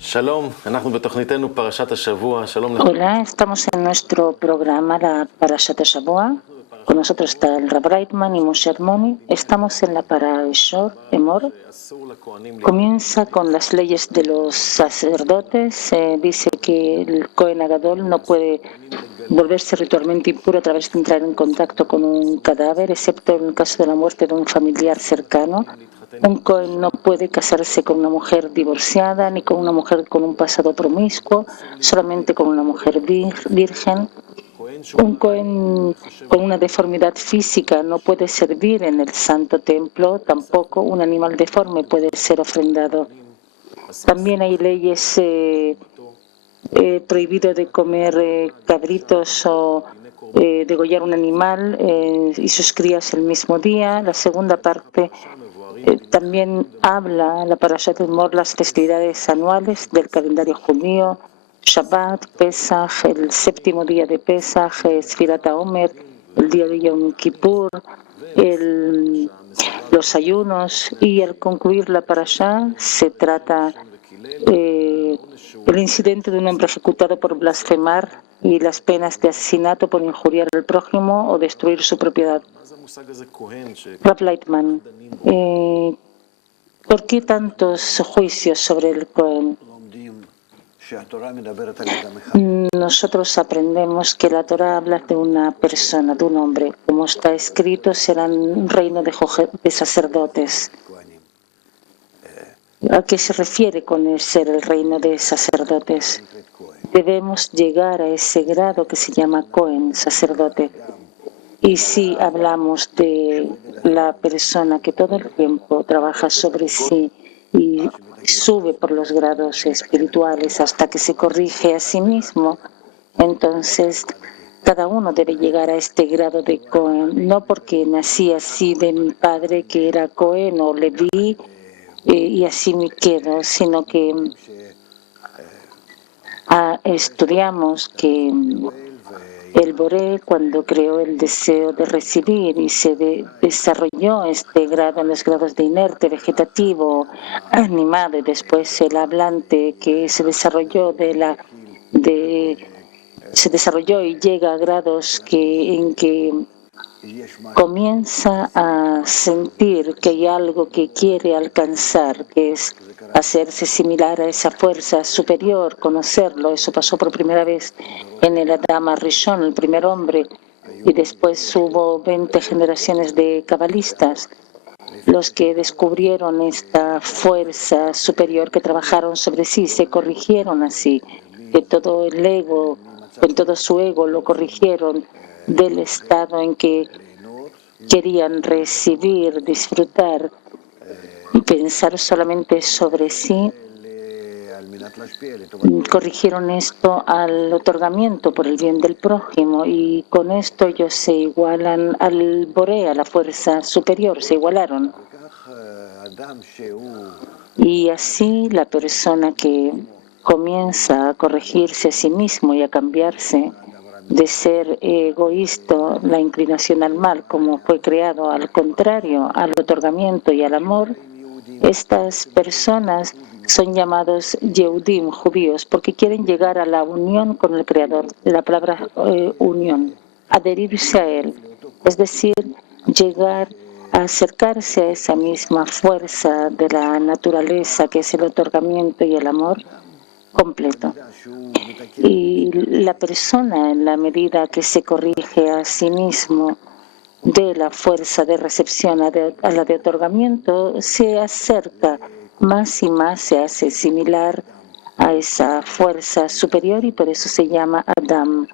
שלום, אנחנו בתוכניתנו פרשת השבוע, שלום לכם. Hola, estamos en nuestro programa la Parashat Shavua. Con nosotros está el Rav Reitman y Moshe Armoni. Estamos en la Parashot Emor. Comienza con las leyes de los sacerdotes. Dice que el Cohen Agadol no puede volverse ritualmente impuro a través de entrar en contacto con un cadáver, excepto en el caso de la muerte de un familiar cercano. Un Cohen no puede casarse con una mujer divorciada ni con una mujer con un pasado promiscuo, solamente con una mujer virgen. Un Cohen con una deformidad física no puede servir en el santo templo, tampoco un animal deforme puede ser ofrendado. También hay leyes prohibido de comer cabritos o degollar un animal y sus crías el mismo día. La segunda parte también habla la Parashat Emor las festividades anuales del calendario judío, Shabbat, Pesach, el séptimo día de Pesach, Sfirat HaOmer, el día de Yom Kippur, los ayunos, y al concluir la Parashá se trata el incidente de un hombre ejecutado por blasfemar y las penas de asesinato por injuriar al prójimo o destruir su propiedad. Rav Leitman, ¿por qué tantos juicios sobre el Cohen? Nosotros aprendemos que la Torah habla de una persona, de un hombre. Como está escrito, serán un reino de sacerdotes. ¿A qué se refiere con el ser el reino de sacerdotes? Debemos llegar a ese grado que se llama Cohen, sacerdote. Y si hablamos de la persona que todo el tiempo trabaja sobre sí y sube por los grados espirituales hasta que se corrige a sí mismo, entonces cada uno debe llegar a este grado de Cohen, no porque nací así de mi padre que era Cohen o Leví y así me quedo, sino que estudiamos que el Boré, cuando creó el deseo de recibir y se desarrolló este grado en los grados de inerte, vegetativo, animado, y después el hablante que se desarrolló se desarrolló y llega a grados en que comienza a sentir que hay algo que quiere alcanzar, que es hacerse similar a esa fuerza superior, conocerlo. Eso pasó por primera vez en el Adam Rishon, el primer hombre, y después hubo 20 generaciones de cabalistas, los que descubrieron esta fuerza superior, que trabajaron sobre sí, se corrigieron así, que todo el ego, con todo su ego lo corrigieron del estado en que querían recibir, disfrutar y pensar solamente sobre sí. Corrigieron esto al otorgamiento por el bien del prójimo, y con esto ellos se igualan al Boré, a la fuerza superior, se igualaron. Y así la persona que comienza a corregirse a sí mismo y a cambiarse de ser egoísta, la inclinación al mal, como fue creado, al contrario, al otorgamiento y al amor, estas personas son llamados Yehudim, judíos, porque quieren llegar a la unión con el Creador, la palabra unión, adherirse a Él, es decir, llegar a acercarse a esa misma fuerza de la naturaleza que es el otorgamiento y el amor completo. Y la persona, en la medida que se corrige a sí mismo de la fuerza de recepción a la de otorgamiento, se acerca más y más, se hace similar a esa fuerza superior, y por eso se llama Adam,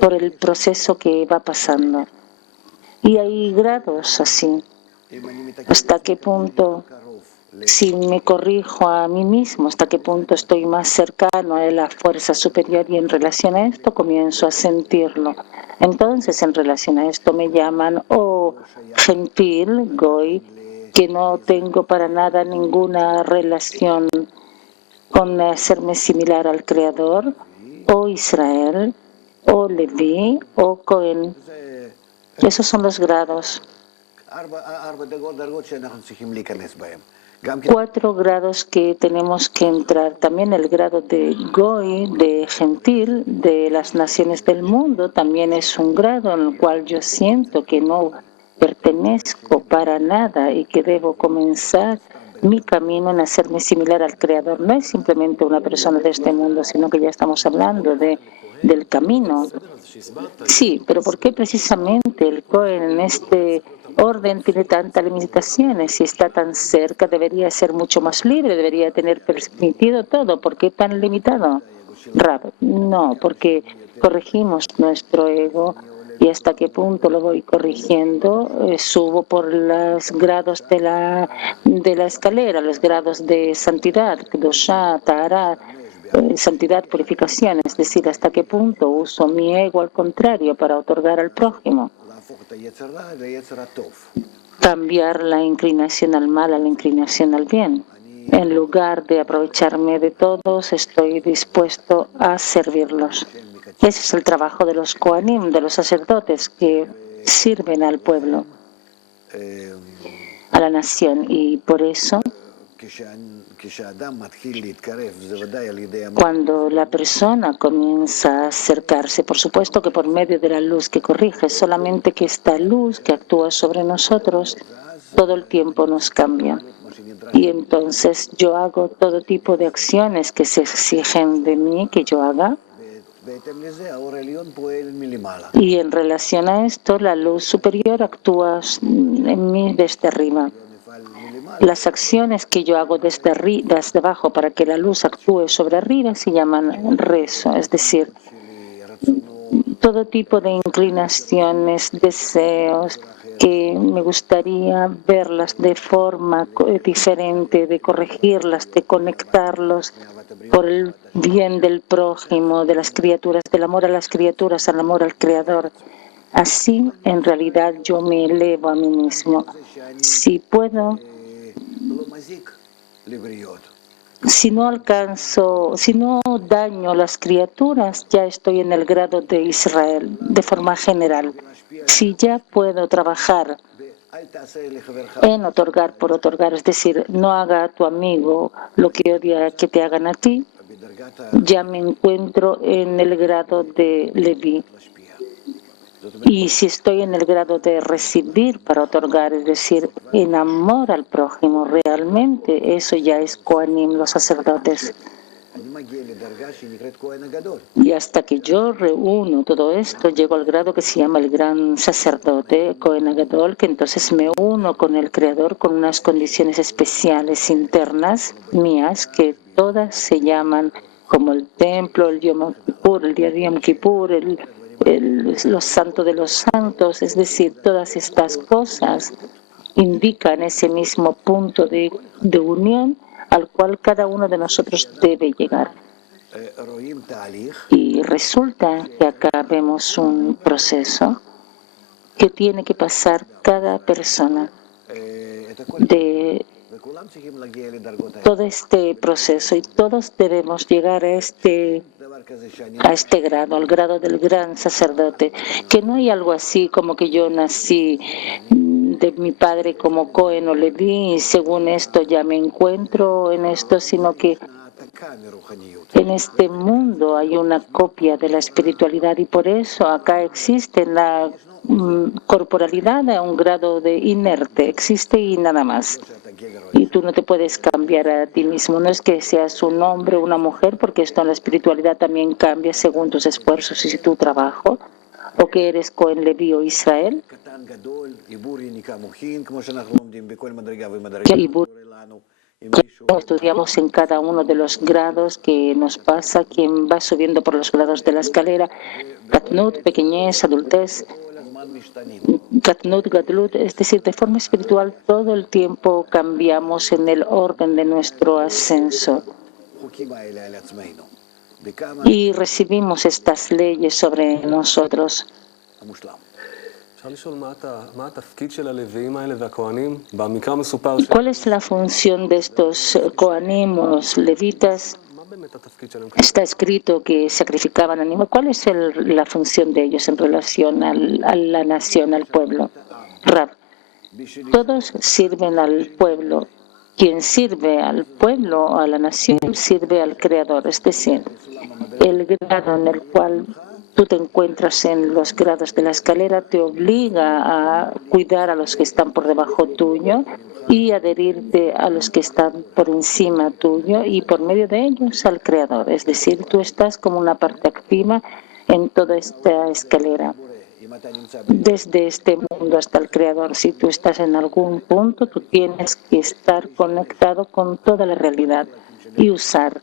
por el proceso que va pasando. Y hay grados así. ¿Hasta qué punto, si me corrijo a mí mismo, hasta qué punto estoy más cercano a la fuerza superior, y en relación a esto comienzo a sentirlo? Entonces, en relación a esto me llaman gentil, goy, que no tengo para nada ninguna relación con hacerme similar al Creador, o Israel, o Leví, o Cohen. Esos son los grados. 4 grados que tenemos que entrar. También el grado de Goy, de gentil, de las naciones del mundo, también es un grado en el cual yo siento que no pertenezco para nada y que debo comenzar mi camino en hacerme similar al Creador. No es simplemente una persona de este mundo, sino que ya estamos hablando del camino. Sí, pero ¿por qué precisamente el Cohen en este orden tiene tantas limitaciones? Si está tan cerca, debería ser mucho más libre, debería tener permitido todo. ¿Por qué tan limitado? Rab, no, porque corregimos nuestro ego. ¿Y hasta qué punto lo voy corrigiendo? Subo por los grados de la escalera, los grados de santidad, Kedoshá, Tahara, santidad, purificación, es decir, hasta qué punto uso mi ego al contrario para otorgar al prójimo. Cambiar la inclinación al mal a la inclinación al bien. En lugar de aprovecharme de todos, estoy dispuesto a servirlos. Ese es el trabajo de los Kohanim, de los sacerdotes que sirven al pueblo, a la nación, y por eso cuando la persona comienza a acercarse, por supuesto que por medio de la luz que corrige, solamente que esta luz que actúa sobre nosotros todo el tiempo nos cambia. Y entonces yo hago todo tipo de acciones que se exigen de mí que yo haga. Y en relación a esto, la luz superior actúa en mí desde arriba. Las acciones que yo hago desde abajo para que la luz actúe sobre arriba se llaman rezo, es decir, todo tipo de inclinaciones, deseos, que me gustaría verlas de forma diferente, de corregirlas, de conectarlos por el bien del prójimo, de las criaturas, del amor a las criaturas, al amor al Creador. Así, en realidad, yo me elevo a mí mismo. Si puedo, si no alcanzo, si no daño a las criaturas, ya estoy en el grado de Israel, de forma general. Si ya puedo trabajar en otorgar por otorgar, es decir, no haga a tu amigo lo que odia que te hagan a ti, ya me encuentro en el grado de Leví. Y si estoy en el grado de recibir para otorgar, es decir, en amor al prójimo, realmente eso ya es Kohanim, los sacerdotes. Y hasta que yo reúno todo esto, llego al grado que se llama el gran sacerdote, Kohen Gadol, que entonces me uno con el Creador con unas condiciones especiales internas mías, que todas se llaman como el templo, el Yom Kippur, el día de Yom Kippur, los santos de los santos, es decir, todas estas cosas indican ese mismo punto de unión al cual cada uno de nosotros debe llegar. Y resulta que acá vemos un proceso que tiene que pasar cada persona de todo este proceso, y todos debemos llegar a este grado, al grado del gran sacerdote, que no hay algo así como que yo nací de mi padre como Cohen o Leví y según esto ya me encuentro en esto, sino que en este mundo hay una copia de la espiritualidad y por eso acá existe la corporalidad a un grado de inerte, existe y nada más. Y tú no te puedes cambiar a ti mismo, no es que seas un hombre o una mujer, porque esto en la espiritualidad también cambia según tus esfuerzos y tu trabajo, o que eres Cohen, Leví o Israel. Estudiamos en cada uno de los grados que nos pasa, quien va subiendo por los grados de la escalera, Katnut, pequeñez, adultez, Katnut, Gadlut, es decir, de forma espiritual todo el tiempo cambiamos en el orden de nuestro ascenso y recibimos estas leyes sobre nosotros. ¿Cuál es la función de estos Kohanim, los levitas? Está escrito que sacrificaban animales. ¿Cuál es la función de ellos en relación a la nación, al pueblo? Rab, todos sirven al pueblo quien sirve al pueblo o a la nación sirve al Creador. Es decir, el grado en el cual tú te encuentras en los grados de la escalera te obliga a cuidar a los que están por debajo tuyo y adherirte a los que están por encima tuyo y por medio de ellos al Creador. Es decir, tú estás como una parte activa en toda esta escalera. Desde este mundo hasta el Creador, si tú estás en algún punto, tú tienes que estar conectado con toda la realidad y usar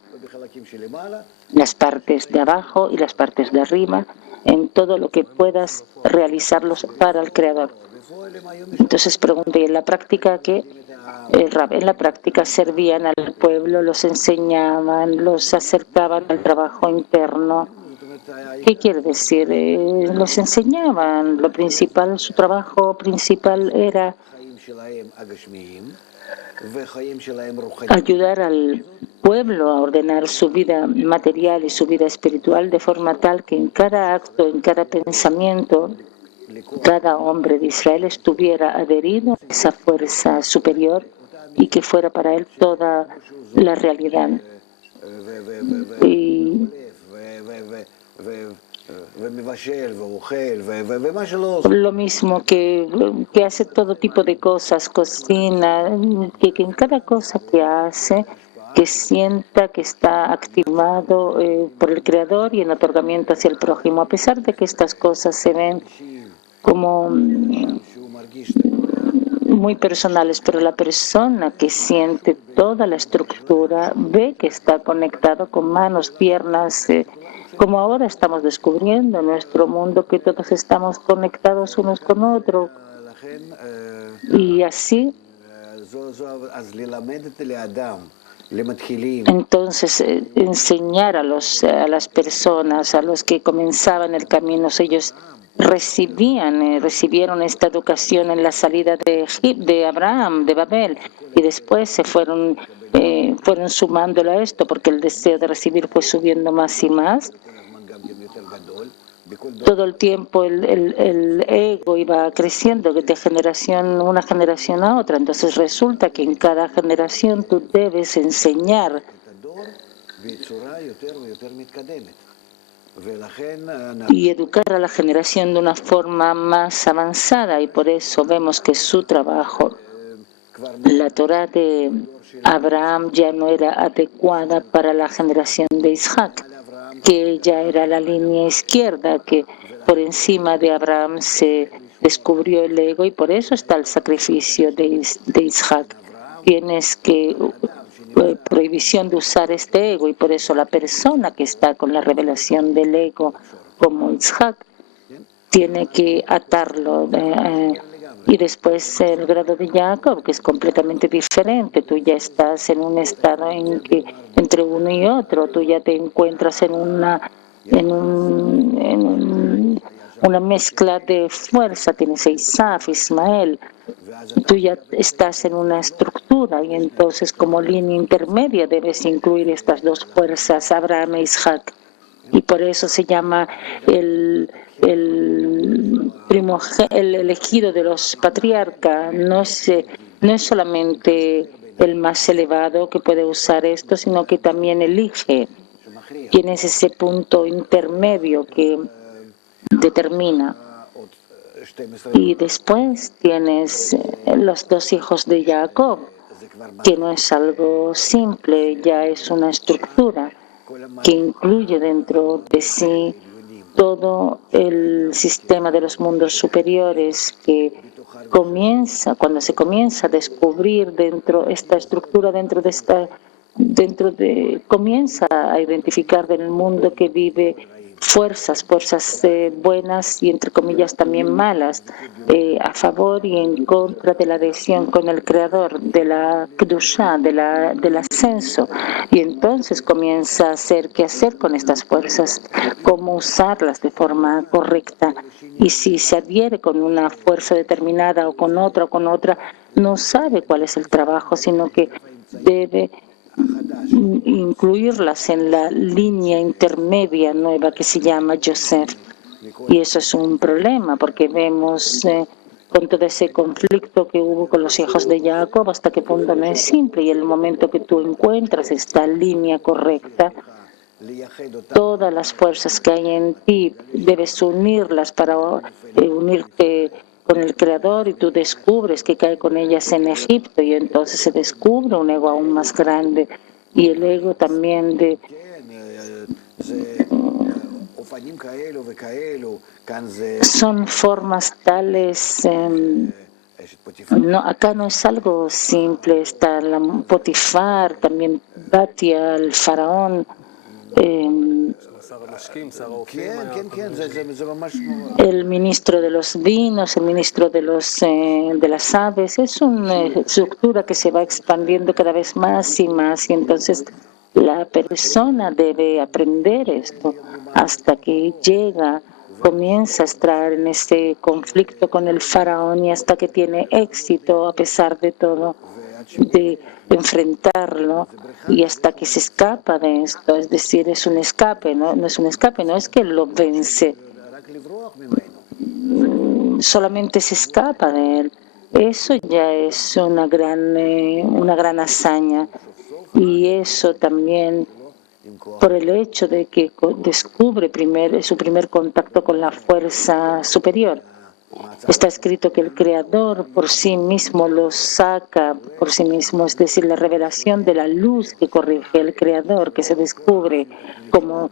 las partes de abajo y las partes de arriba en todo lo que puedas realizarlos para el Creador. Entonces pregunté, ¿en la práctica qué? El Rab, en la práctica servían al pueblo, los enseñaban, los acercaban al trabajo interno. ¿Qué quiere decir? Los enseñaban. Lo principal, su trabajo principal era ayudar al pueblo a ordenar su vida material y su vida espiritual de forma tal que en cada acto, en cada pensamiento, cada hombre de Israel estuviera adherido a esa fuerza superior y que fuera para él toda la realidad. Y lo mismo que hace todo tipo de cosas, cocina, que en cada cosa que hace, que sienta que está activado por el Creador y en otorgamiento hacia el prójimo, a pesar de que estas cosas se ven como muy personales, pero la persona que siente toda la estructura ve que está conectado con manos, piernas, como ahora estamos descubriendo en nuestro mundo que todos estamos conectados unos con otros. Y así, entonces, enseñar a las personas, a los que comenzaban el camino, ellos recibieron esta educación en la salida de Abraham, de Babel, y después se fueron sumándolo a esto, porque el deseo de recibir fue subiendo más y más. Todo el tiempo el ego iba creciendo de una generación a otra. Entonces resulta que en cada generación tú debes enseñar y educar a la generación de una forma más avanzada, y por eso vemos que su trabajo, la Torá de Abraham, ya no era adecuada para la generación de Isaac, que ya era la línea izquierda, que por encima de Abraham se descubrió el ego y por eso está el sacrificio de Isaac. Tienes que prohibición de usar este ego y por eso la persona que está con la revelación del ego como Isaac tiene que atarlo. Y después el grado de Jacob, que es completamente diferente. Tú ya estás en un estado en que entre uno y otro, tú ya te encuentras en una mezcla de fuerza. Tienes a Isaf, Ismael. Tú ya estás en una estructura y entonces como línea intermedia debes incluir estas dos fuerzas, Abraham e Isaac. Y por eso se llama el elegido de los patriarcas. No es solamente el más elevado que puede usar esto, sino que también elige. Tienes ese punto intermedio que determina. Y después tienes los dos hijos de Jacob, que no es algo simple, ya es una estructura que incluye dentro de sí todo el sistema de los mundos superiores que cuando se comienza a descubrir esta estructura, comienza a identificar del mundo que vive fuerzas buenas y entre comillas también malas, a favor y en contra de la adhesión con el Creador, de la Kedushá, del ascenso. Y entonces comienza a hacer qué hacer con estas fuerzas, cómo usarlas de forma correcta. Y si se adhiere con una fuerza determinada o con otra, no sabe cuál es el trabajo, sino que debe incluirlas en la línea intermedia nueva que se llama Yosef. Y eso es un problema porque vemos con todo ese conflicto que hubo con los hijos de Jacob, hasta qué punto no es simple. Y el momento que tú encuentras esta línea correcta, todas las fuerzas que hay en ti, debes unirlas para unirte con el Creador, y tú descubres que cae con ellas en Egipto, y entonces se descubre un ego aún más grande, y el ego también de son formas tales. No, acá no es algo simple, está la Potifar, también Batia, el faraón, el ministro de los vinos, el ministro de las aves. Es una estructura que se va expandiendo cada vez más y más, y entonces la persona debe aprender esto hasta que comienza a estar en este conflicto con el faraón, y hasta que tiene éxito a pesar de todo, de enfrentarlo, y hasta que se escapa de esto. Es decir, es un escape, no es un escape, no es que lo vence, solamente se escapa de él. Eso ya es una gran hazaña, y eso también por el hecho de que descubre su primer contacto con la fuerza superior. Está escrito que el Creador por sí mismo lo saca por sí mismo, es decir, la revelación de la luz que corrige el Creador, que se descubre como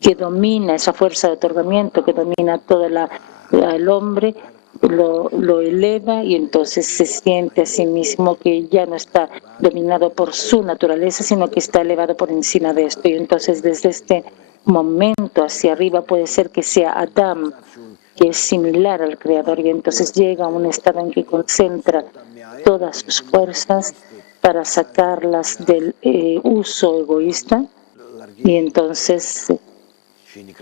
que domina esa fuerza de otorgamiento, que domina todo el hombre, lo eleva, y entonces se siente a sí mismo que ya no está dominado por su naturaleza, sino que está elevado por encima de esto. Y entonces desde este momento hacia arriba puede ser que sea Adam, que es similar al Creador, y entonces llega a un estado en que concentra todas sus fuerzas para sacarlas del uso egoísta, y entonces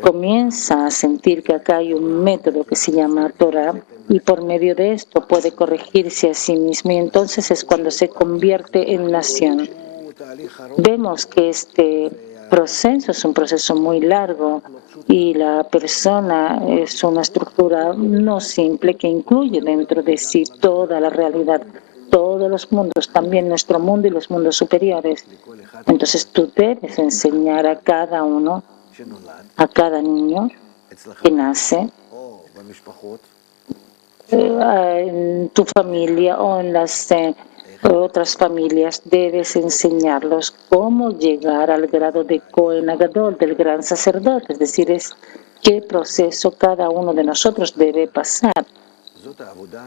comienza a sentir que acá hay un método que se llama Torah, y por medio de esto puede corregirse a sí mismo, y entonces es cuando se convierte en nación. Vemos que este proceso es un proceso muy largo, y la persona es una estructura no simple que incluye dentro de sí toda la realidad, todos los mundos, también nuestro mundo y los mundos superiores. Entonces tú debes enseñar a cada uno, a cada niño que nace en tu familia o en las otras familias, debes enseñarlos cómo llegar al grado de Cohen Agadol, del gran sacerdote, es decir, es qué proceso cada uno de nosotros debe pasar.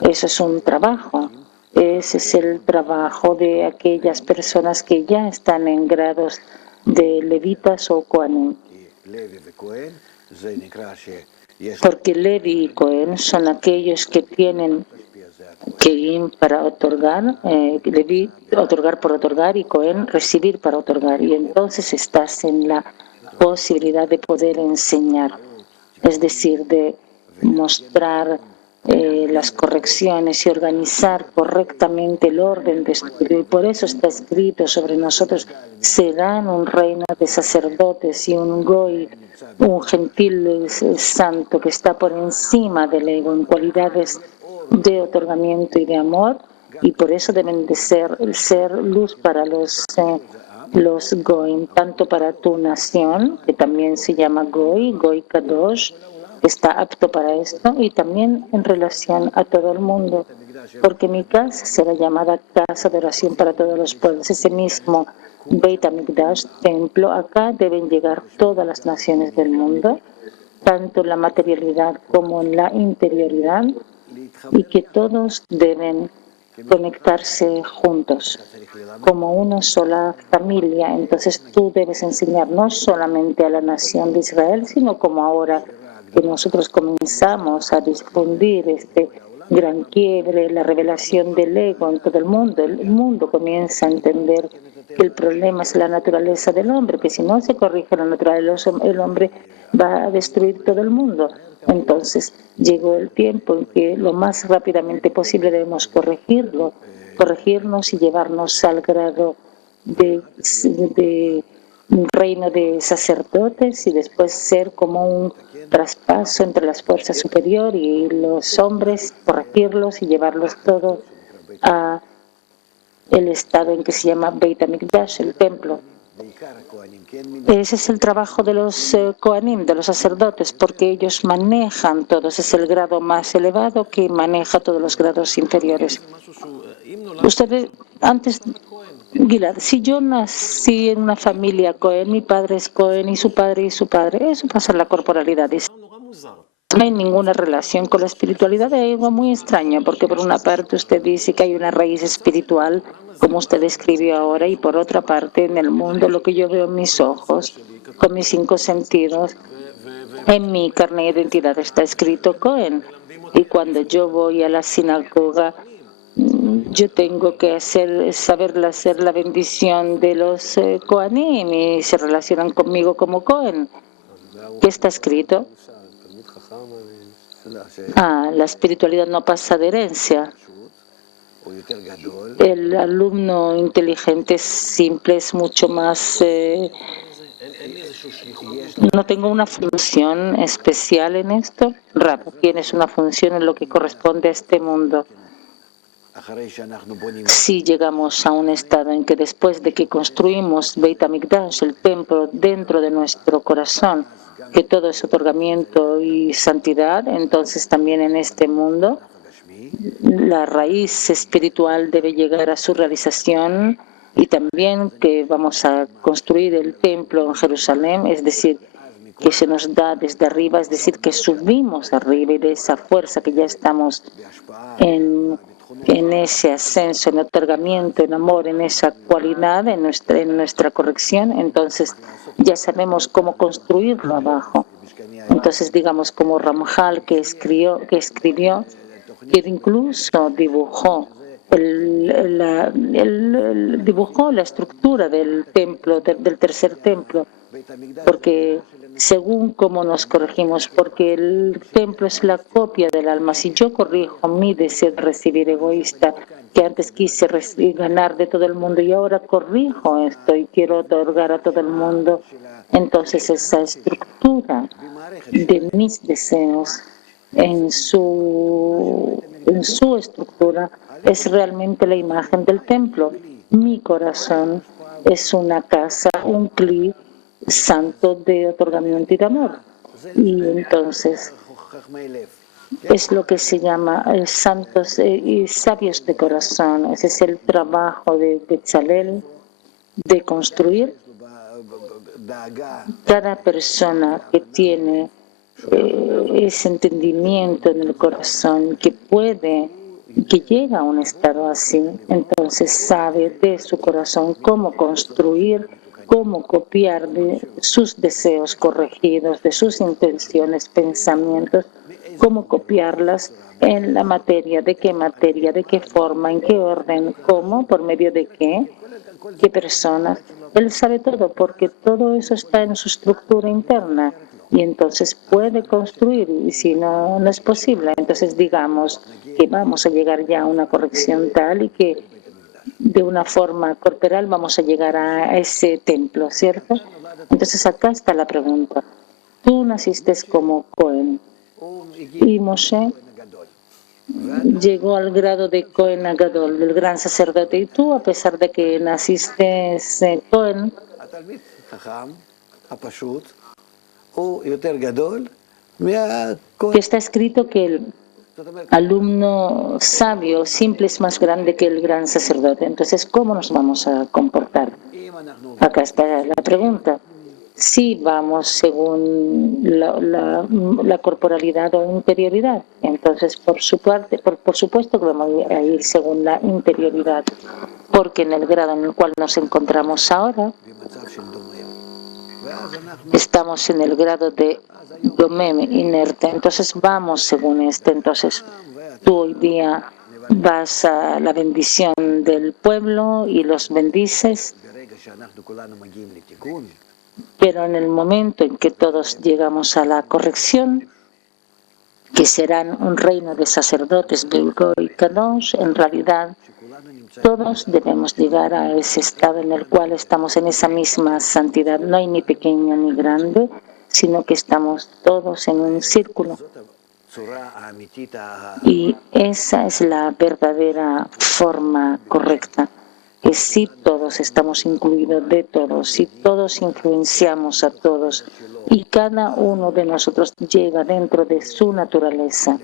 Eso es un trabajo. Ese es el trabajo de aquellas personas que ya están en grados de levitas o Kohanim. Porque Levi y Cohen son aquellos que tienen Kelim para otorgar, Levi otorgar por otorgar, y Cohen recibir para otorgar. Y entonces estás en la posibilidad de poder enseñar, es decir, de mostrar las correcciones y organizar correctamente el orden de estudio. Y por eso está escrito sobre nosotros: serán un reino de sacerdotes y un goy, un gentil santo que está por encima del ego en cualidades de otorgamiento y de amor, y por eso deben de ser luz para los goy, tanto para tu nación, que también se llama goy Kadosh, está apto para esto, y también en relación a todo el mundo, porque mi casa será llamada casa de oración para todos los pueblos. Ese mismo Beit HaMikdash, templo, acá deben llegar todas las naciones del mundo, tanto en la materialidad como en la interioridad, y que todos deben conectarse juntos como una sola familia. Entonces tú debes enseñar no solamente a la nación de Israel, sino como ahora que nosotros comenzamos a difundir este gran quiebre, la revelación del ego en todo el mundo comienza a entender que el problema es la naturaleza del hombre, que si no se corrige la naturaleza, el hombre va a destruir todo el mundo. Entonces llegó el tiempo en que lo más rápidamente posible debemos corregirnos y llevarnos al grado de un reino de sacerdotes, y después ser como traspaso entre las fuerzas superiores y los hombres, corregirlos y llevarlos todos a el estado en que se llama Beit HaMikdash, el templo. Ese es el trabajo de los Kohanim, de los sacerdotes, porque ellos manejan todos, es el grado más elevado que maneja todos los grados inferiores. Ustedes, antes, Gilad, si yo nací en una familia Cohen, mi padre es Cohen y su padre, eso pasa en la corporalidad. No hay ninguna relación con la espiritualidad, hay algo muy extraño, porque por una parte usted dice que hay una raíz espiritual, como usted describió ahora, y por otra parte en el mundo lo que yo veo en mis ojos, con mis 5 sentidos, en mi carne de identidad está escrito Cohen. Y cuando yo voy a la sinagoga, yo tengo que saber hacer la bendición de los Kohanim y se relacionan conmigo como Cohen. ¿Qué está escrito? La espiritualidad no pasa de herencia. El alumno inteligente simple es mucho más... no tengo una función especial en esto. Rab, tienes una función en lo que corresponde a este mundo. Si llegamos a un estado en que después de que construimos Beit HaMikdash, el templo dentro de nuestro corazón, que todo es otorgamiento y santidad, entonces también en este mundo la raíz espiritual debe llegar a su realización y también que vamos a construir el templo en Jerusalén, es decir, que se nos da desde arriba, es decir, que subimos arriba y de esa fuerza que ya estamos en ese ascenso, en otorgamiento, en amor, en esa cualidad, en nuestra corrección, entonces ya sabemos cómo construirlo abajo. Entonces, digamos, como Ramjal que escribió, que incluso dibujó dibujó la estructura del templo, del tercer templo, porque según cómo nos corregimos, porque el templo es la copia del alma. Si yo corrijo mi deseo de recibir egoísta, que antes quise ganar de todo el mundo y ahora corrijo esto y quiero otorgar a todo el mundo, entonces esa estructura de mis deseos en su estructura es realmente la imagen del templo. Mi corazón es una casa, un cli santo de otorgamiento y de amor. Y entonces es lo que se llama santos y sabios de corazón. Ese es el trabajo de Betzalel, de construir. Cada persona que tiene ese entendimiento en el corazón, que llega a un estado así, entonces sabe de su corazón cómo construir, cómo copiar de sus deseos corregidos, de sus intenciones, pensamientos, cómo copiarlas en la materia, de qué forma, en qué orden, cómo, por medio de qué personas. Él sabe todo porque todo eso está en su estructura interna y entonces puede construir, y si no, no es posible. Entonces digamos que vamos a llegar ya a una corrección tal y que de una forma corporal vamos a llegar a ese templo, ¿cierto? Entonces acá está la pregunta. Tú naciste como Cohen y Moshe llegó al grado de Cohen Agadol, del gran sacerdote, y tú, a pesar de que naciste Cohen, que está escrito que el alumno sabio simple es más grande que el gran sacerdote. Entonces, ¿cómo nos vamos a comportar? Acá está la pregunta. Si vamos según la corporalidad o interioridad, entonces por su parte, por supuesto que vamos a ir según la interioridad, porque en el grado en el cual nos encontramos ahora, estamos en el grado de domem, inerte, entonces vamos según este. Entonces tú hoy día vas a la bendición del pueblo y los bendices, pero en el momento en que todos llegamos a la corrección, que serán un reino de sacerdotes, Goy Kadosh, en realidad todos debemos llegar a ese estado en el cual estamos en esa misma santidad. No hay ni pequeño ni grande, sino que estamos todos en un círculo. Y esa es la verdadera forma correcta, que si todos estamos incluidos de todos, si todos influenciamos a todos y cada uno de nosotros llega dentro de su naturaleza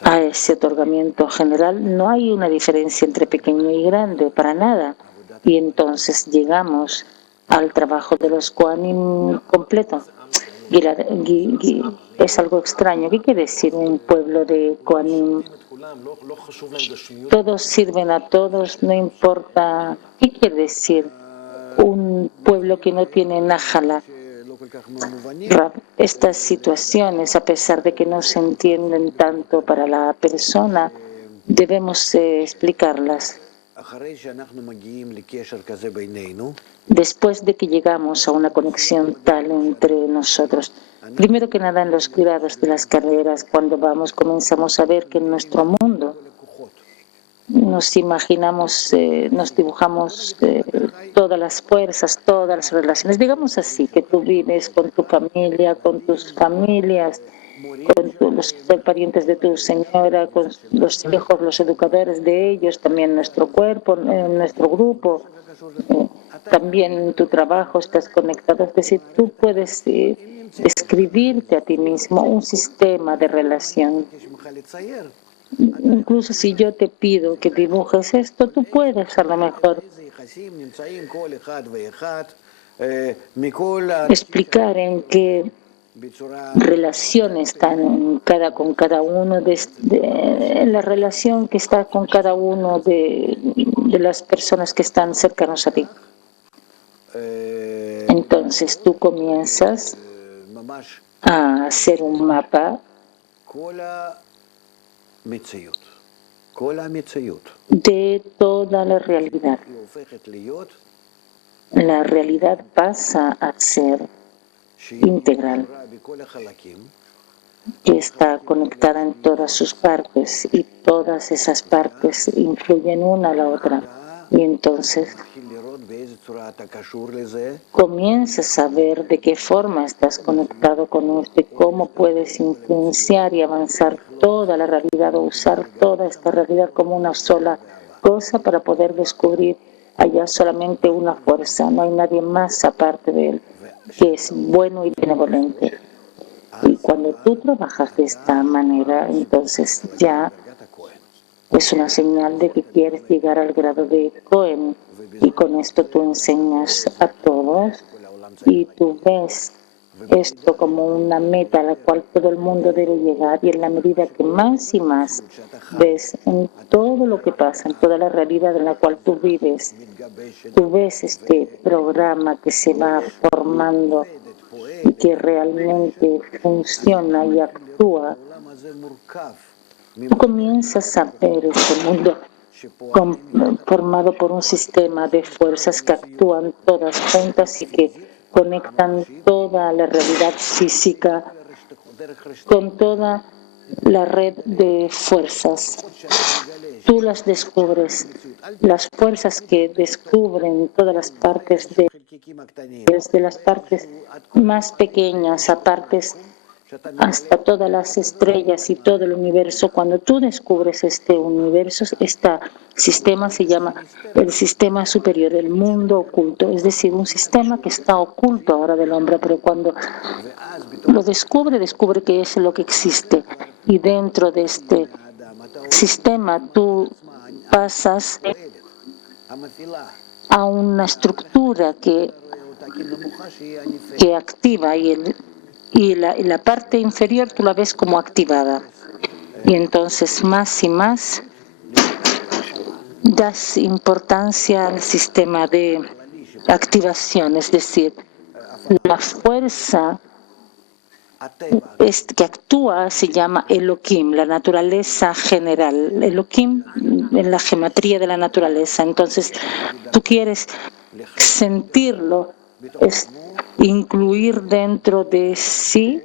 a ese otorgamiento general, no hay una diferencia entre pequeño y grande, para nada. Y entonces llegamos al trabajo de los Kohanim completo. Es algo extraño. ¿Qué quiere decir un pueblo de Kohanim? Todos sirven a todos, no importa. ¿Qué quiere decir un pueblo que no tiene nájala? Estas situaciones, a pesar de que no se entienden tanto para la persona, debemos explicarlas. Después de que llegamos a una conexión tal entre nosotros, primero que nada en los cuidados de las carreras, cuando comenzamos a ver que en nuestro mundo nos imaginamos, nos dibujamos todas las fuerzas, todas las relaciones. Digamos así, que tú vives con tu familia, con tus familias, con los parientes de tu señora, con los hijos, los educadores de ellos, también nuestro cuerpo, nuestro grupo, también en tu trabajo estás conectado. Es decir, tú puedes describirte a ti mismo un sistema de relación. Incluso si yo te pido que dibujes esto, tú puedes a lo mejor explicar en qué relaciones están con cada uno, en la relación que está con cada uno de las personas que están cercanos a ti. Entonces tú comienzas a hacer un mapa de toda la realidad. La realidad pasa a ser integral, que está conectada en todas sus partes y todas esas partes influyen una a la otra. Y entonces comienzas a ver de qué forma estás conectado con esto y cómo puedes influenciar y avanzar toda la realidad o usar toda esta realidad como una sola cosa para poder descubrir allá solamente una fuerza. No hay nadie más aparte de él que es bueno y benevolente. Y cuando tú trabajas de esta manera, entonces ya es una señal de que quieres llegar al grado de Cohen. Y con esto tú enseñas a todos y tú ves esto como una meta a la cual todo el mundo debe llegar. Y en la medida que más y más ves en todo lo que pasa, en toda la realidad en la cual tú vives, tú ves este programa que se va formando y que realmente funciona y actúa, tú comienzas a ver este mundo formado por un sistema de fuerzas que actúan todas juntas y que conectan toda la realidad física con toda la red de fuerzas. Tú las descubres, las fuerzas que descubren todas las partes desde las partes más pequeñas a partes hasta todas las estrellas y todo el universo. Cuando tú descubres este universo, este sistema se llama el sistema superior, el mundo oculto, es decir, un sistema que está oculto ahora del hombre, pero cuando lo descubre que es lo que existe. Y dentro de este sistema tú pasas a una estructura que activa y la parte inferior tú la ves como activada. Y entonces más y más das importancia al sistema de activación, es decir, la fuerza que actúa se llama Elohim, la naturaleza general. Elohim en la geometría de la naturaleza. Entonces, tú quieres sentirlo, es incluir dentro de sí,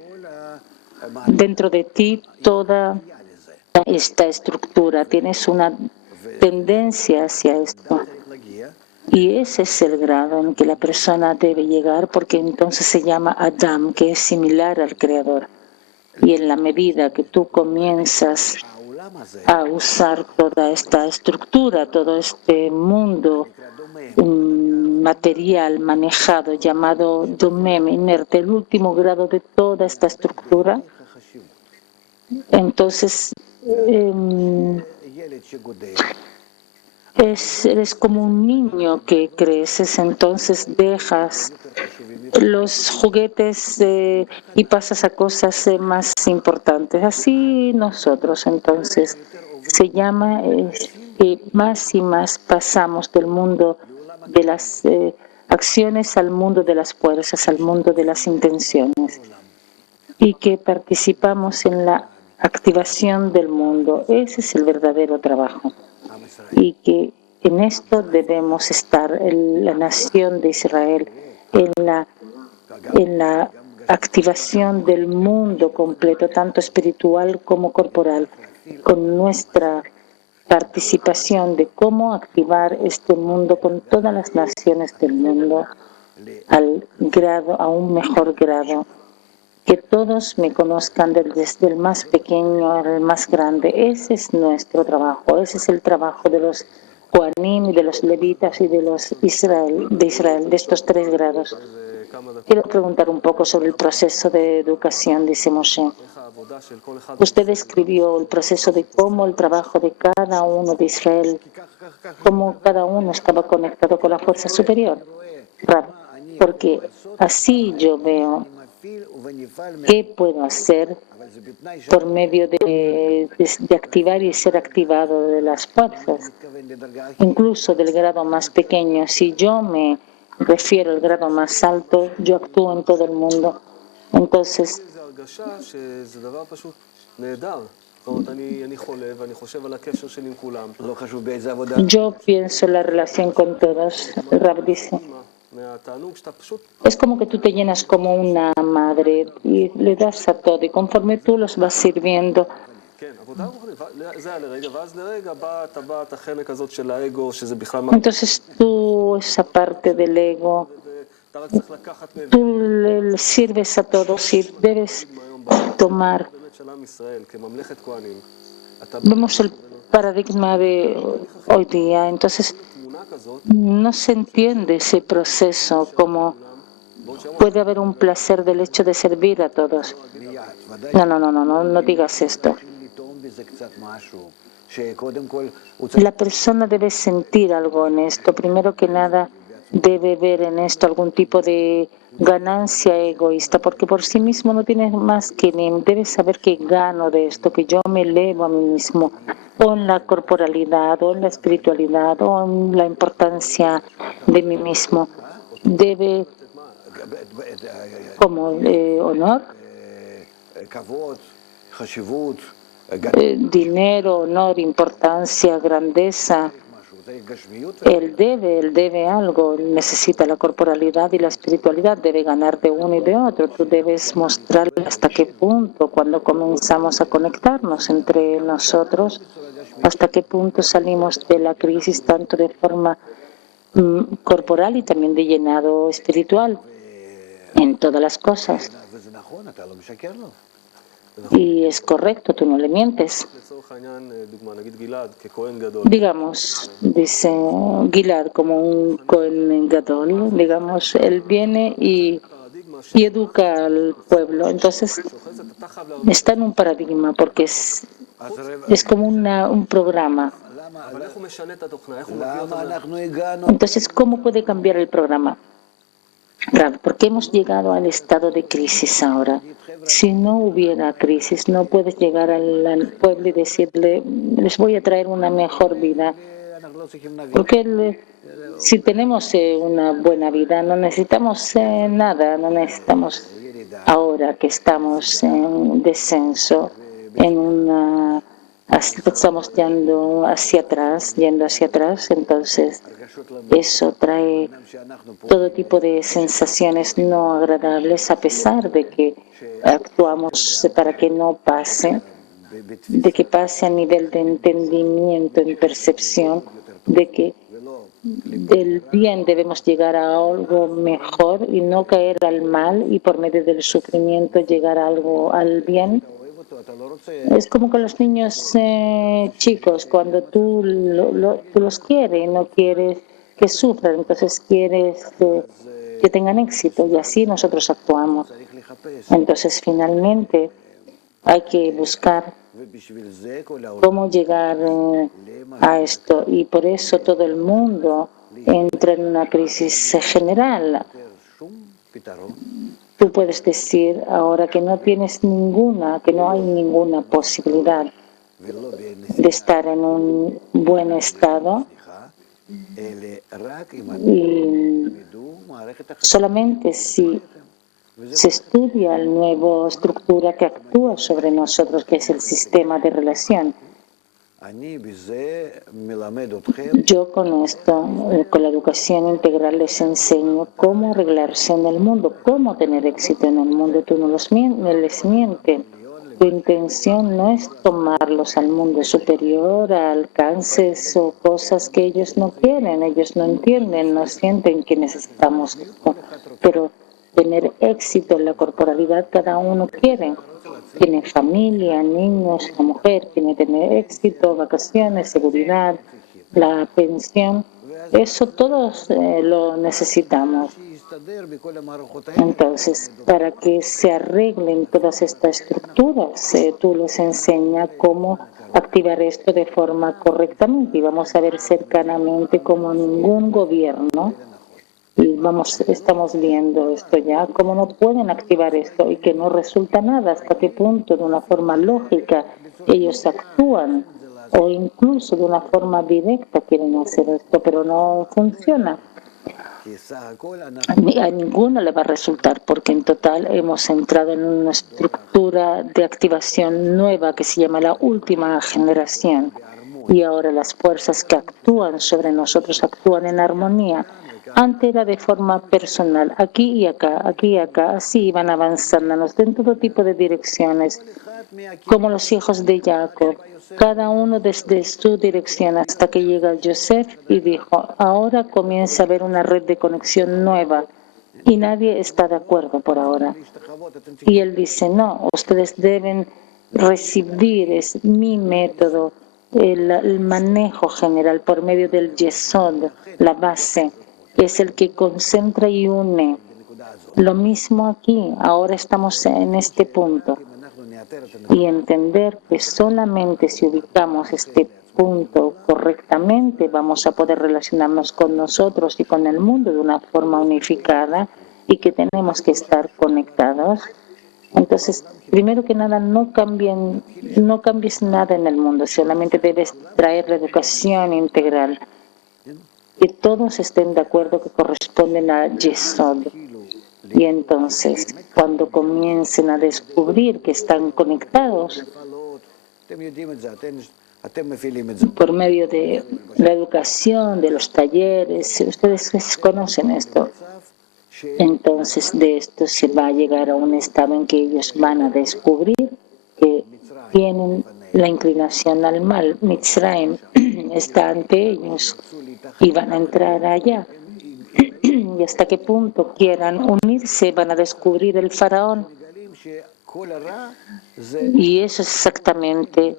dentro de ti toda esta estructura. Tienes una tendencia hacia esto. Y ese es el grado en que la persona debe llegar, porque entonces se llama Adam, que es similar al Creador. Y en la medida que tú comienzas a usar toda esta estructura, todo este mundo material manejado llamado Domem, inerte, el último grado de toda esta estructura, entonces eres como un niño que creces, entonces dejas los juguetes y pasas a cosas más importantes. Así nosotros, entonces, se llama que más y más pasamos del mundo de las acciones al mundo de las fuerzas, al mundo de las intenciones, y que participamos en la activación del mundo. Ese es el verdadero trabajo. Y que en esto debemos estar, en la nación de Israel, en la activación del mundo completo, tanto espiritual como corporal, con nuestra participación de cómo activar este mundo con todas las naciones del mundo al grado, a un mejor grado. Que todos me conozcan desde el más pequeño al más grande. Ese es nuestro trabajo, ese es el trabajo de los Kohanim y de los levitas y de los Israel, de estos 3 grados. Quiero preguntar un poco sobre el proceso de educación, dice Moshe. Usted describió el proceso de cómo el trabajo de cada uno de Israel, cómo cada uno estaba conectado con la fuerza superior. Porque así yo veo qué puedo hacer por medio de activar y ser activado de las fuerzas, incluso del grado más pequeño. Si yo me refiero al grado más alto, yo actúo en todo el mundo. Entonces, yo pienso en la relación con todos. Rab dice, es como que tú te llenas como una madre y le das a todo, y conforme tú los vas sirviendo, entonces tú, esa parte del ego, tú le sirves a todos y debes tomar. Vemos el paradigma de hoy día, entonces no se entiende ese proceso, como puede haber un placer del hecho de servir a todos. No digas esto. La persona debe sentir algo en esto. Primero que nada, debe ver en esto algún tipo de ganancia egoísta, porque por sí mismo no tiene más que ni debe saber que gano de esto, que yo me elevo a mí mismo, o en la corporalidad, o en la espiritualidad, o en la importancia de mí mismo. Debe, como honor, dinero, honor, importancia, grandeza. Él debe algo, necesita la corporalidad y la espiritualidad, debe ganar de uno y de otro. Tú debes mostrarle hasta qué punto, cuando comenzamos a conectarnos entre nosotros, hasta qué punto salimos de la crisis, tanto de forma corporal y también de llenado espiritual, en todas las cosas. Y es correcto, tú no le mientes. Digamos, dice Gilad, como un Cohen Gadol, digamos, él viene y educa al pueblo. Entonces, está en un paradigma, porque es como un programa. Entonces, ¿cómo puede cambiar el programa? Claro, porque hemos llegado al estado de crisis ahora. Si no hubiera crisis, no puedes llegar al pueblo y decirle, les voy a traer una mejor vida. Porque si tenemos una buena vida, no necesitamos nada, no necesitamos, ahora que estamos en descenso, en una, estamos yendo hacia atrás, entonces eso trae todo tipo de sensaciones no agradables, a pesar de que actuamos para que no pase, de que pase a nivel de entendimiento, en percepción, de que del bien debemos llegar a algo mejor y no caer al mal y por medio del sufrimiento llegar a algo al bien. Es como con los niños chicos, cuando tú los quieres y no quieres que sufran, entonces quieres que tengan éxito y así nosotros actuamos. Entonces finalmente hay que buscar cómo llegar a esto y por eso todo el mundo entra en una crisis general. Tú puedes decir ahora que no tienes ninguna, que no hay ninguna posibilidad de estar en un buen estado y solamente si se estudia la nueva estructura que actúa sobre nosotros, que es el sistema de relación. Yo con esto, con la educación integral, les enseño cómo arreglarse en el mundo, cómo tener éxito en el mundo. Tú no les mientes. Tu intención no es tomarlos al mundo superior, a alcances o cosas que ellos no quieren, ellos no entienden, no sienten que necesitamos esto. Pero tener éxito en la corporalidad cada uno quiere. Tiene familia, niños, la mujer quiere tener éxito, vacaciones, seguridad, la pensión. Eso todos lo necesitamos. Entonces, para que se arreglen todas estas estructuras, tú les enseñas cómo activar esto de forma correctamente y vamos a ver cercanamente cómo ningún gobierno, y estamos viendo esto ya, cómo no pueden activar esto y que no resulta nada, hasta qué punto de una forma lógica ellos actúan o incluso de una forma directa quieren hacer esto, pero no funciona. A ninguno le va a resultar porque en total hemos entrado en una estructura de activación nueva que se llama la última generación y ahora las fuerzas que actúan sobre nosotros actúan en armonía. Antes era de forma personal, aquí y acá, así iban avanzándonos en todo tipo de direcciones, como los hijos de Jacob, cada uno desde su dirección hasta que llega Joseph y dijo, ahora comienza a haber una red de conexión nueva y nadie está de acuerdo por ahora. Y él dice, no, ustedes deben recibir, es mi método, el manejo general por medio del Yesod, la base, es el que concentra y une. Lo mismo aquí, ahora estamos en este punto. Y entender que solamente si ubicamos este punto correctamente vamos a poder relacionarnos con nosotros y con el mundo de una forma unificada y que tenemos que estar conectados. Entonces, primero que nada, no cambies nada en el mundo, solamente debes traer la educación integral. Que todos estén de acuerdo que corresponden a Yesod. Y entonces, cuando comiencen a descubrir que están conectados por medio de la educación, de los talleres, ustedes conocen esto, entonces de esto se va a llegar a un estado en que ellos van a descubrir que tienen la inclinación al mal. Mitzrayim está ante ellos y van a entrar allá. Y hasta qué punto quieran unirse, van a descubrir el faraón. Y eso es exactamente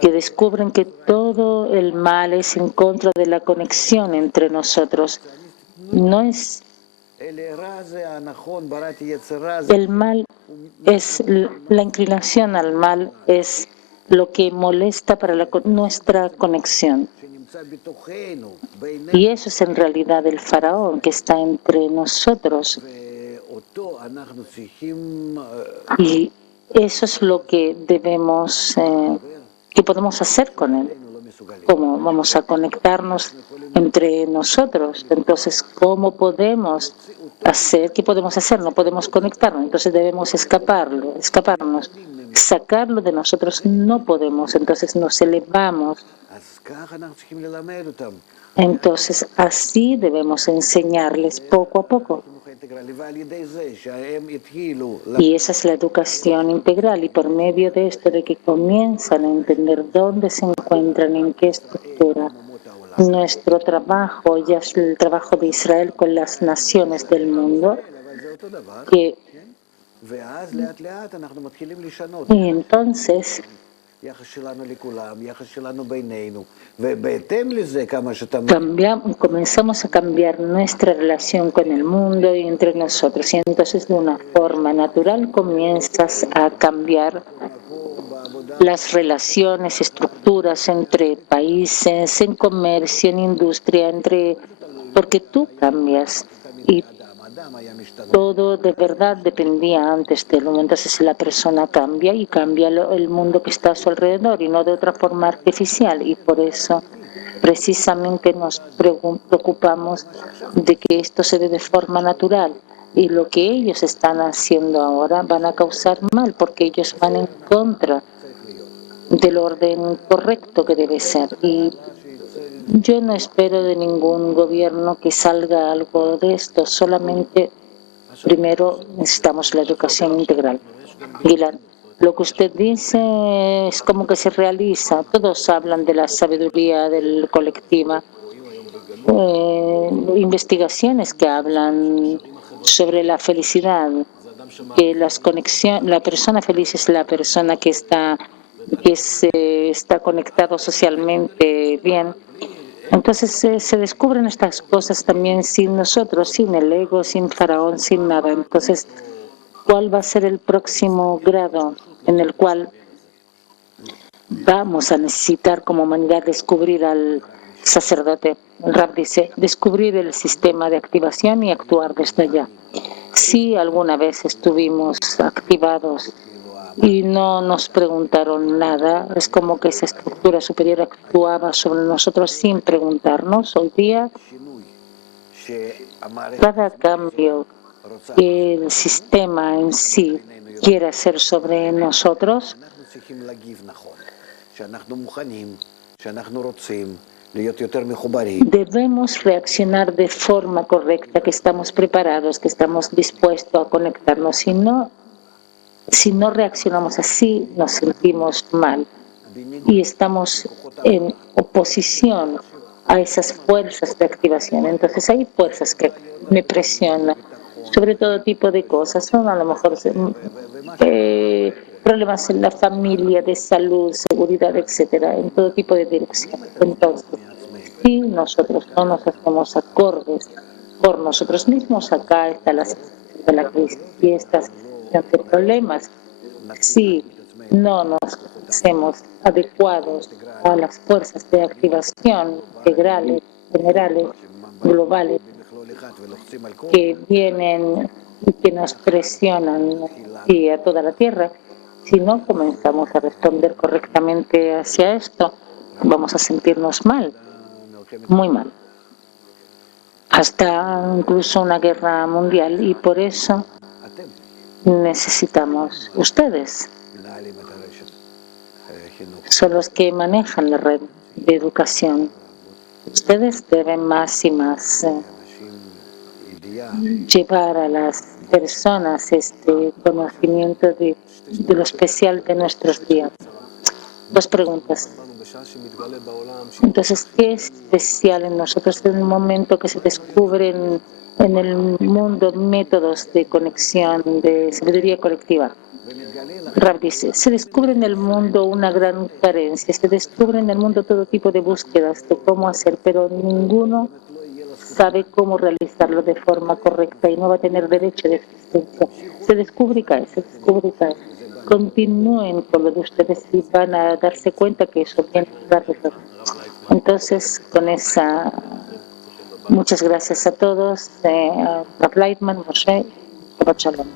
que descubren que todo el mal es en contra de la conexión entre nosotros. No es el mal, es la inclinación al mal, es lo que molesta para nuestra conexión. Y eso es en realidad el faraón que está entre nosotros. Y eso es lo que debemos, que podemos hacer con él. ¿Cómo vamos a conectarnos entre nosotros? Entonces, ¿cómo podemos hacer? ¿Qué podemos hacer? No podemos conectarnos, entonces debemos escaparnos. Sacarlo de nosotros no podemos, entonces nos elevamos. Entonces, así debemos enseñarles poco a poco. Y esa es la educación integral. Y por medio de esto, de que comienzan a entender dónde se encuentran, en qué estructura, Nuestro trabajo ya es el trabajo de Israel con las naciones del mundo, que y entonces comenzamos a cambiar nuestra relación con el mundo y entre nosotros. Y entonces de una forma natural comienzas a cambiar las relaciones, estructuras entre países, en comercio, en industria, porque tú cambias y todo de verdad dependía antes de lo. Entonces la persona cambia y cambia el mundo que está a su alrededor y no de otra forma artificial. Y por eso precisamente nos preocupamos de que esto se dé de forma natural. Y lo que ellos están haciendo ahora van a causar mal porque ellos van en contra del orden correcto que debe ser. Y yo no espero de ningún gobierno que salga algo de esto, solamente primero necesitamos la educación integral. Gilad, lo que usted dice es como que se realiza. Todos hablan de la sabiduría del colectiva. Investigaciones que hablan sobre la felicidad, que la persona feliz es la persona que está conectado socialmente bien. Entonces se descubren estas cosas también sin nosotros, sin el ego, sin Faraón, sin nada. Entonces, ¿cuál va a ser el próximo grado en el cual vamos a necesitar como humanidad descubrir al sacerdote? El Rab dice, descubrir el sistema de activación y actuar desde allá. Si alguna vez estuvimos activados y no nos preguntaron nada, es como que esa estructura superior actuaba sobre nosotros sin preguntarnos. Hoy día, cada cambio que el sistema en sí quiere hacer sobre nosotros, debemos reaccionar de forma correcta, que estamos preparados, que estamos dispuestos a conectarnos. Si no reaccionamos así, nos sentimos mal y estamos en oposición a esas fuerzas de activación. Entonces hay fuerzas que me presionan sobre todo tipo de cosas. Son a lo mejor problemas en la familia, de salud, seguridad, etcétera, en todo tipo de direcciones. Entonces, si nosotros no nos hacemos acordes por nosotros mismos, acá está la crisis y estas de problemas. Si no nos hacemos adecuados a las fuerzas de activación integrales, generales, globales, que vienen y que nos presionan y a toda la Tierra, si no comenzamos a responder correctamente hacia esto, vamos a sentirnos mal, muy mal, hasta incluso una guerra mundial. Y por eso necesitamos ustedes. Son los que manejan la red de educación. Ustedes deben más y más llevar a las personas este conocimiento de lo especial de nuestros días. Dos preguntas. Entonces, ¿qué es especial en nosotros en el momento que se descubren en el mundo métodos de conexión, de sabiduría colectiva? Rab dice, se descubre en el mundo una gran carencia, se descubre en el mundo todo tipo de búsquedas de cómo hacer, pero ninguno sabe cómo realizarlo de forma correcta y no va a tener derecho de existencia. Se descubre y cae, se descubre y cae. Continúen con lo de ustedes y van a darse cuenta que eso viene rápido. Entonces, con esa, muchas gracias a todos, a Rav Leitman, Moshe, Shabbat Shalom.